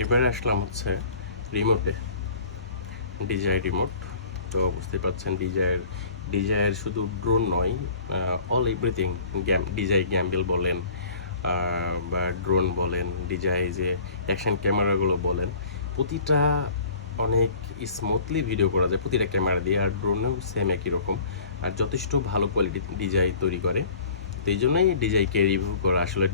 এবারে আসলাম হচ্ছে রিমোটে, ডিজাই রিমোট। তো বুঝতে পারছেন ডিজাইয়ের শুধু ড্রোন নয়, অল এভরিথিং, ডিজাই গ্যাম্বেল বলেন বা ড্রোন বলেন, ডিজাই যে অ্যাকশন ক্যামেরাগুলো বলেন, প্রতিটা অনেক স্মুথলি ভিডিও করা যায় প্রতিটা ক্যামেরা দিয়ে। আর ড্রোনেও সেম একই রকম, আর যথেষ্ট ভালো কোয়ালিটি ডিজাই তৈরি করে। তো এই জন্যই ডিজাইকে রিভিউ করা। আসলে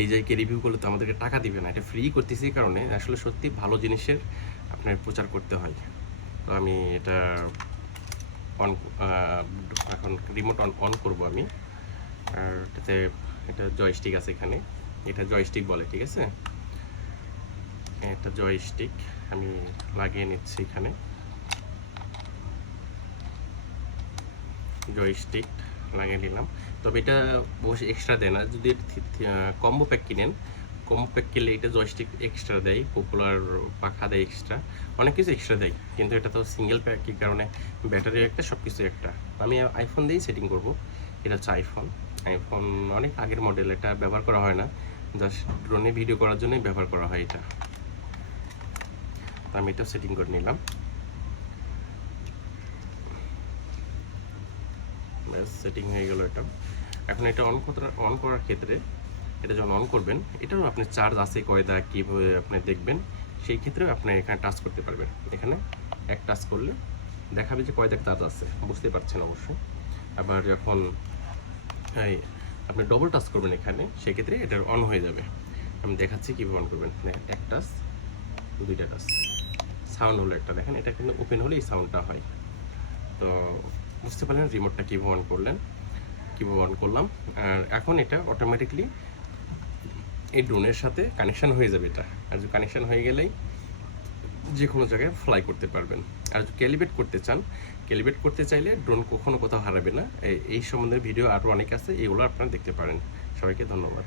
ডিজাইকে রিভিউ করলে তো আমাদেরকে টাকা দিবে না, এটা ফ্রি করতেছি। এই কারণে আসলে সত্যি ভালো জিনিসের আপনার প্রচার করতে হয়। তো আমি এটা অন এখন রিমোট অন করব আমি। আর এটাতে এটা জয়স্টিক আছে এখানে, এটা জয়স্টিক বলে, ঠিক আছে? এটা জয়স্টিক আমি লাগিয়ে নিচ্ছি এখানে। জয়স্টিক লাগিয়ে নিলাম। তবে এটা বসে এক্সট্রা দেয় না, যদি কম্বো প্যাক কিনেন, কম্বো প্যাক কিনলে এটা জয়স্টিক এক্সট্রা দেয়, পপুলার পাখা দেয় এক্সট্রা, অনেক কিছু এক্সট্রা দেয়। কিন্তু এটা তো সিঙ্গেল প্যাক, এই কারণে ব্যাটারি একটা, সব কিছু একটা। আমি আইফোন দিয়েই সেটিং করব। এটা হচ্ছে আইফোন অনেক আগের মডেল, এটা ব্যবহার করা হয় না, জাস্ট ড্রোনে ভিডিও করার জন্যই ব্যবহার করা হয় এটা। তো আমি এটা সেটিং করে নিলাম। ব্যাস, সেটিং হয়ে গেল এটা। এখন এটা অন করার ক্ষেত্রে, এটা যখন অন করবেন, এটারও আপনি চার্জ আছে কয়দা, কীভাবে আপনি দেখবেন, সেই ক্ষেত্রেও আপনি এখানে টাচ করতে পারবেন। এখানে এক টাচ করলে দেখাবে যে কয়দা চার্জ আছে, বুঝতে পারছেন অবশ্যই। আবার যখন এই আপনি ডবল টাচ করবেন এখানে, সেক্ষেত্রে এটা অন হয়ে যাবে। আমি দেখাচ্ছি কীভাবে অন করবেন। এক টাচ, দুইটা টাচ, সাউন্ড হলো একটা, দেখেন এটা কিন্তু ওপেন হলে এই সাউন্ডটা হয়। তো বুঝতে পারলেন রিমোটটা কীভাবে অন করলেন, কীভাবে অন করলাম। আর এখন এটা অটোমেটিকলি এই ড্রোনের সাথে কানেকশান হয়ে যাবে এটা। আর যে কানেকশান হয়ে গেলেই যে কোনো জায়গায় ফ্লাই করতে পারবেন। আর যদি ক্যালিব্রেট করতে চান, ক্যালিব্রেট করতে চাইলে ড্রোন কখনো কোথাও হারাবে না। এই সম্বন্ধে ভিডিও আরও অনেক আছে, এগুলো আপনারা দেখতে পারেন। সবাইকে ধন্যবাদ।